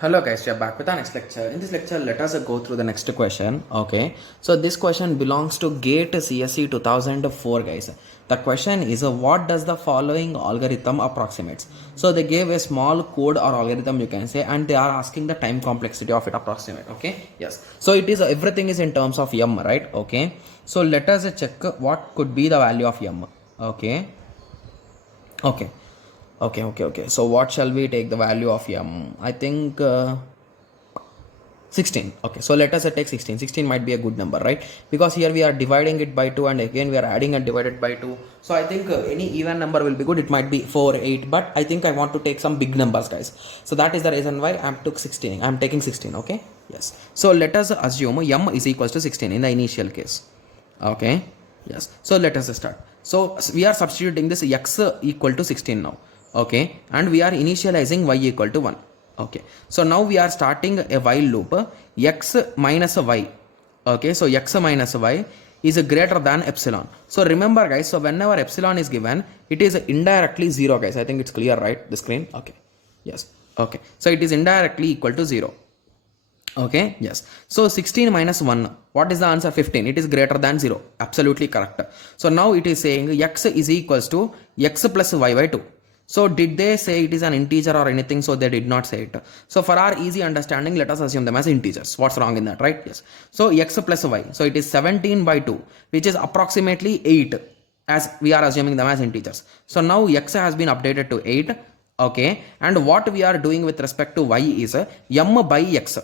Hello guys, we are back with our next lecture. In this lecture, let us go through the next question. Okay, so this question belongs to GATE CSE 2004 guys. The question is what does the following algorithm approximates? So they gave a small code or algorithm you can say, and they are asking the time complexity of it approximate. Okay, yes. So it is everything is in terms of m, right? Okay, so let us check what could be the value of m. Okay, okay. Okay. So what shall we take the value of m? I think 16. Okay, so let us take 16. 16 might be a good number, right? Because here we are dividing it by 2 and again we are adding and divided by 2. So I think any even number will be good. It might be 4, 8, but I think I want to take some big numbers, guys. So that is the reason why I'm taking 16, okay? Yes. So let us assume m is equals to 16 in the initial case. Okay, yes. So let us start. So we are substituting this x equal to 16 now. Okay, and we are initializing y equal to 1. Okay, so now we are starting a while loop x minus y. Okay, so x minus y is greater than epsilon. So remember guys, so whenever epsilon is given, it is indirectly 0 guys. I think it's clear, right? The screen. Okay, yes. Okay, so it is indirectly equal to 0. Okay, yes. So 16 minus 1, what is the answer? 15. It is greater than 0. Absolutely correct. So now it is saying x is equals to x plus y by 2. So did they say it is an integer or anything? So they did not say it. So for our easy understanding, let us assume them as integers. What's wrong in that, right? Yes. So x plus y. So it is 17 by 2, which is approximately 8, as we are assuming them as integers. So now x has been updated to 8. Okay. And what we are doing with respect to y is m by x.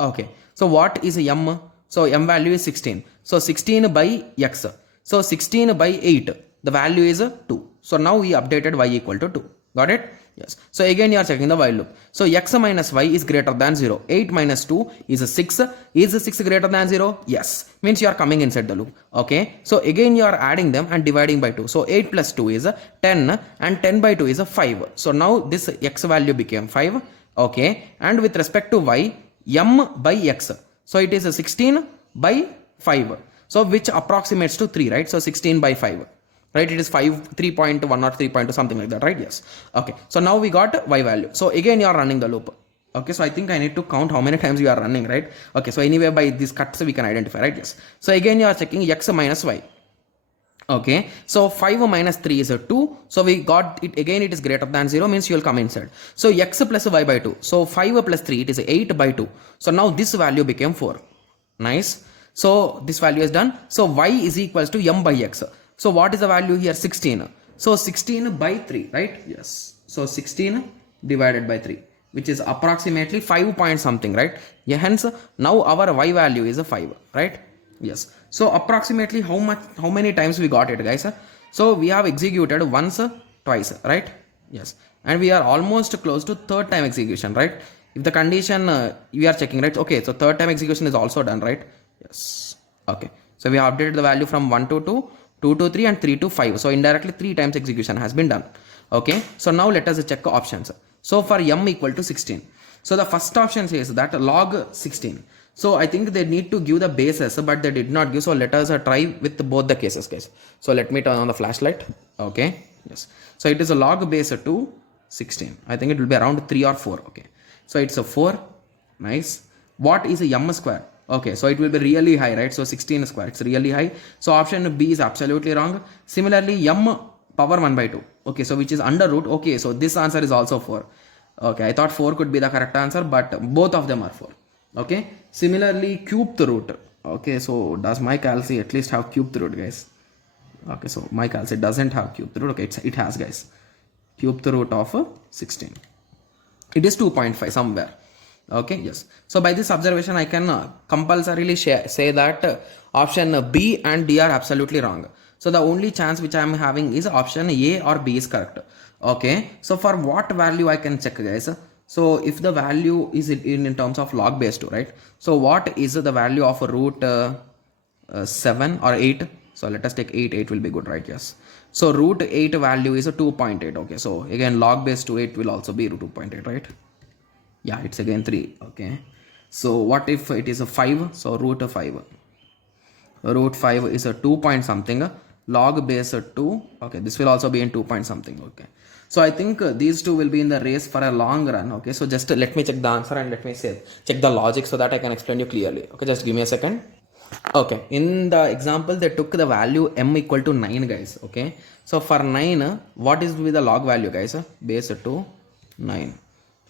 Okay, so what is m? So m value is 16. So 16 by x. So 16 by 8. The value is 2. So now we updated y equal to 2. Got it? Yes. So again you are checking the while loop. So x minus y is greater than 0. 8 minus 2 is 6. Is 6 greater than 0? Yes. Means you are coming inside the loop. Okay. So again you are adding them and dividing by 2. So 8 plus 2 is 10 and 10 by 2 is 5. So now this x value became 5. Okay. And with respect to y, m by x. So it is a 16 by 5. So which approximates to 3, right? So 16 by 5. Right? It is 3.1 or 3.2, something like that, right? Yes. Okay. So now we got y value. So again you are running the loop. Okay. So I think I need to count how many times you are running, right? Okay. So anyway by these cuts we can identify, right? Yes. So again you are checking x minus y. Okay, so 5 minus 3 is a 2. So we got it again, it is greater than 0, means you will come inside. So x plus y by 2. So 5 plus 3, it is 8 by 2. So now this value became 4. Nice. So this value is done. So y is equals to m by x. So what is the value here? 16. So 16 by 3, right? Yes. So 16 divided by 3, which is approximately 5 point something, right? Yeah, hence now our y value is a 5, right? Yes. So approximately how many times we got it, guys? So we have executed once, twice, right? Yes. And we are almost close to third time execution, right? If the condition we are checking, right? Okay, so third time execution is also done, right? Yes. Okay. So we have updated the value from 1 to 2, 2 to 3 and 3 to 5. So indirectly 3 times execution has been done. Okay. So now let us check options. So for m equal to 16. So the first option says that log 16. So I think they need to give the bases, but they did not give. So let us try with both the cases, guys. So let me turn on the flashlight. Okay. Yes. So it is a log base to 16. I think it will be around 3 or 4. Okay. So it's a 4. Nice. What is a m square? Okay. So it will be really high, right? So 16 square. It's really high. So option B is absolutely wrong. Similarly, m power 1 by 2. Okay. So which is under root. Okay. So this answer is also 4. Okay. I thought 4 could be the correct answer, but both of them are 4. Okay. Similarly, cubed root. Okay, so does my calci at least have cubed root, guys? Okay, so my calci doesn't have cubed root. Okay, it has, guys. Cubed root of 16. It is 2.5 somewhere. Okay, yes. So by this observation, I can compulsorily say that option B and D are absolutely wrong. So the only chance which I am having is option A or B is correct. Okay, so for what value I can check, guys? So if the value is in terms of log base 2, right? So what is the value of root 7 or 8? So let us take 8. 8 will be good, right? Yes. So root 8 value is a 2.8. Okay. So again, log base 2 8 will also be 2.8, right? Yeah, it's again 3. Okay. So what if it is a 5? So root 5. Root 5 is a 2 point something. log base 2. Okay, this will also be in 2 point something. Okay, so I think these two will be in the race for a long run. Okay, so just let me check the answer and let me check the logic so that I can explain you clearly. Okay, just give me a second. Okay, in the example they took the value m equal to 9, guys. Okay, so for 9, what is with the log value, guys? Base 2 9.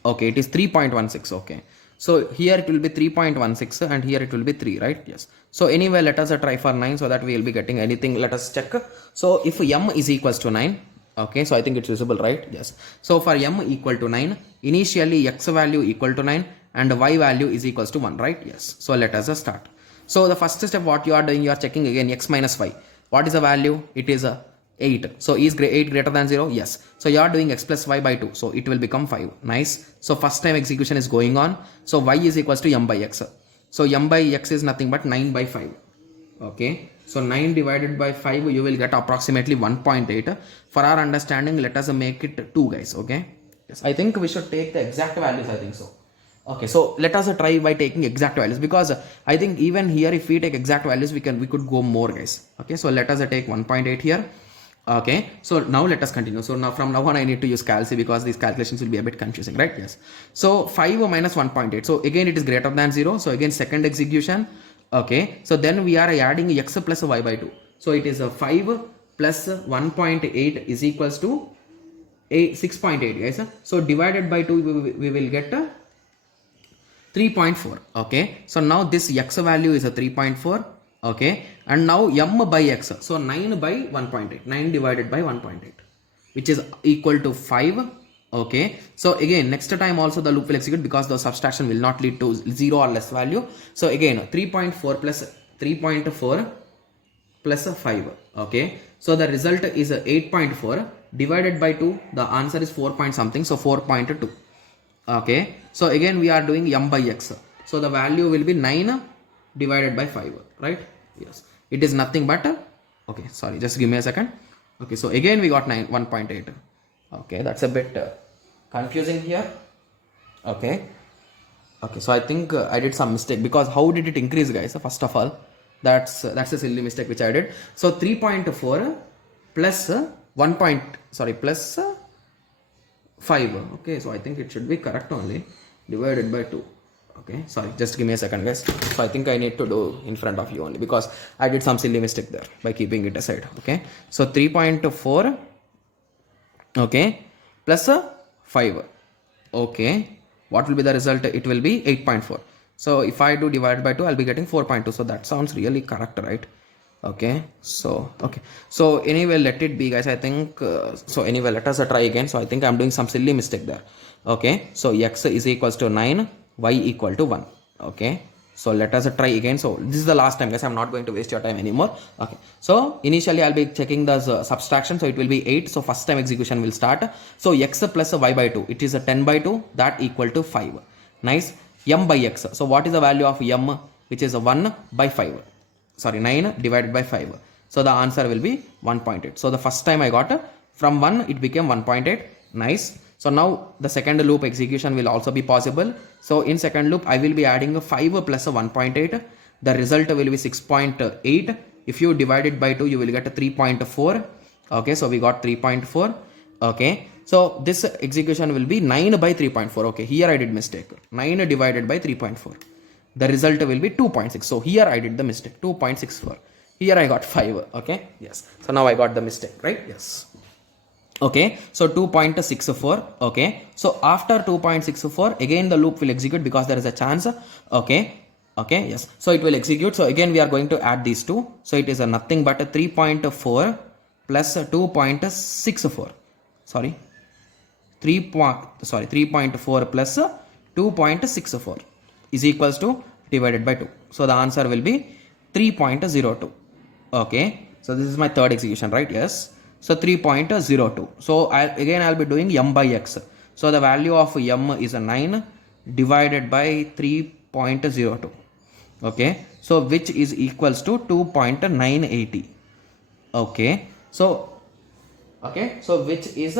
Okay, it is 3.16. Okay, so here it will be 3.16 and here it will be 3, right? Yes. So anyway, let us try for 9 so that we will be getting anything. Let us check. So if m is equals to 9, okay, so I think it's visible, right? Yes. So for m equal to 9, initially x value equal to 9 and y value is equals to 1, right? Yes. So let us start. So the first step what you are doing, you are checking again x minus y. What is the value? It is 8. So is 8 greater than 0? Yes. So you are doing x plus y by 2. So it will become 5. Nice. So first time execution is going on. So y is equals to m by x. So m by x is nothing but 9 by 5. Okay. So 9 divided by 5, you will get approximately 1.8. For our understanding, let us make it 2, guys. Okay. Yes. I think we should take the exact values. I think so. Okay, so let us try by taking exact values, because I think even here if we take exact values we could go more, guys. Okay, so let us take 1.8 here. Okay, so now let us continue. So now from now on I need to use calc because these calculations will be a bit confusing, right? Yes. So 5 minus 1.8. So again it is greater than 0. So again second execution. Okay, so then we are adding x plus y by 2. So it is a 5 plus 1.8 is equals to 6.8, guys. So divided by 2 we will get 3.4. Okay, so now this x value is a 3.4. Okay, and now m by x, so 9 by 1.8, 9 divided by 1.8, which is equal to 5. Okay, so again next time also the loop will execute because the subtraction will not lead to 0 or less value. So again 3.4 plus 3.4 plus 5. Okay, so the result is 8.4 divided by 2, the answer is 4 point something, so 4.2. Okay, so again we are doing m by x, so the value will be 9 divided by 5, right? Yes, it is nothing but okay, sorry, just give me a second. Okay, so again we got 1.8. Okay, that's a bit confusing here. Okay, so I think I did some mistake, because how did it increase, guys? First of all, that's a silly mistake which I did. So 3.4 plus plus 5. Okay, so I think it should be correct only, divided by 2. Okay, sorry, just give me a second, guys. So I think I need to do in front of you only, because I did some silly mistake there by keeping it aside. Okay, so 3.4 okay plus 5. Okay, what will be the result? It will be 8.4. so if I do divided by 2, I'll be getting 4.2. so that sounds really correct, right? Okay, so anyway, let it be, guys. I think so anyway, let us try again. So I think I'm doing some silly mistake there. Okay, so x is equals to 9, y equal to 1. Okay, so let us try again. So this is the last time, guys. I'm not going to waste your time anymore. Okay, so initially I'll be checking the subtraction, so it will be 8. So first time execution will start. So x plus y by 2, it is a 10 by 2, that equal to 5. Nice. M by x, so what is the value of m, which is 1 by 5, sorry, 9 divided by 5. So the answer will be 1.8. So the first time I got from 1 it became 1.8. Nice. So now the second loop execution will also be possible. So in second loop I will be adding 5 plus 1.8. The result will be 6.8. If you divide it by 2, you will get 3.4. Okay, so we got 3.4. Okay, so this execution will be 9 by 3.4. Okay, here I did mistake. 9 divided by 3.4. The result will be 2.6. So here I did the mistake, 2.64. Here I got 5. Okay, yes. So now I got the mistake, right? Yes. Okay, so 2.64. Okay, so after 2.64, again the loop will execute because there is a chance. Okay, yes. So it will execute. So again we are going to add these two. So it is a nothing but a 3.4 plus 2.64. Sorry, 3.4 plus 2.64 is equals to divided by 2. So the answer will be 3.02. Okay, so this is my third execution, right? Yes. So 3.02. So I'll be doing m by x. So the value of m is a 9 divided by 3.02. Okay, so which is equals to 2.980. Okay, so which is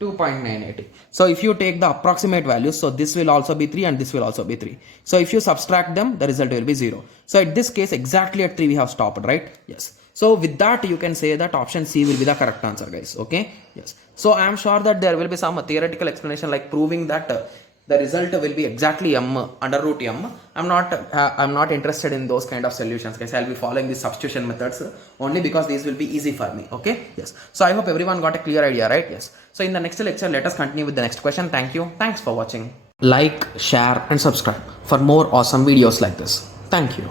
2.980. So if you take the approximate values, so this will also be 3 and this will also be 3. So if you subtract them, the result will be 0. So at this case, exactly at 3 we have stopped, right? Yes. So with that, you can say that option C will be the correct answer, guys. Okay. Yes. So I am sure that there will be some theoretical explanation like proving that the result will be exactly m under root m. I'm not interested in those kind of solutions, guys. I'll be following the substitution methods only because these will be easy for me. Okay. Yes. So I hope everyone got a clear idea, right? Yes. So in the next lecture, let us continue with the next question. Thank you. Thanks for watching. Like, share, and subscribe for more awesome videos like this. Thank you.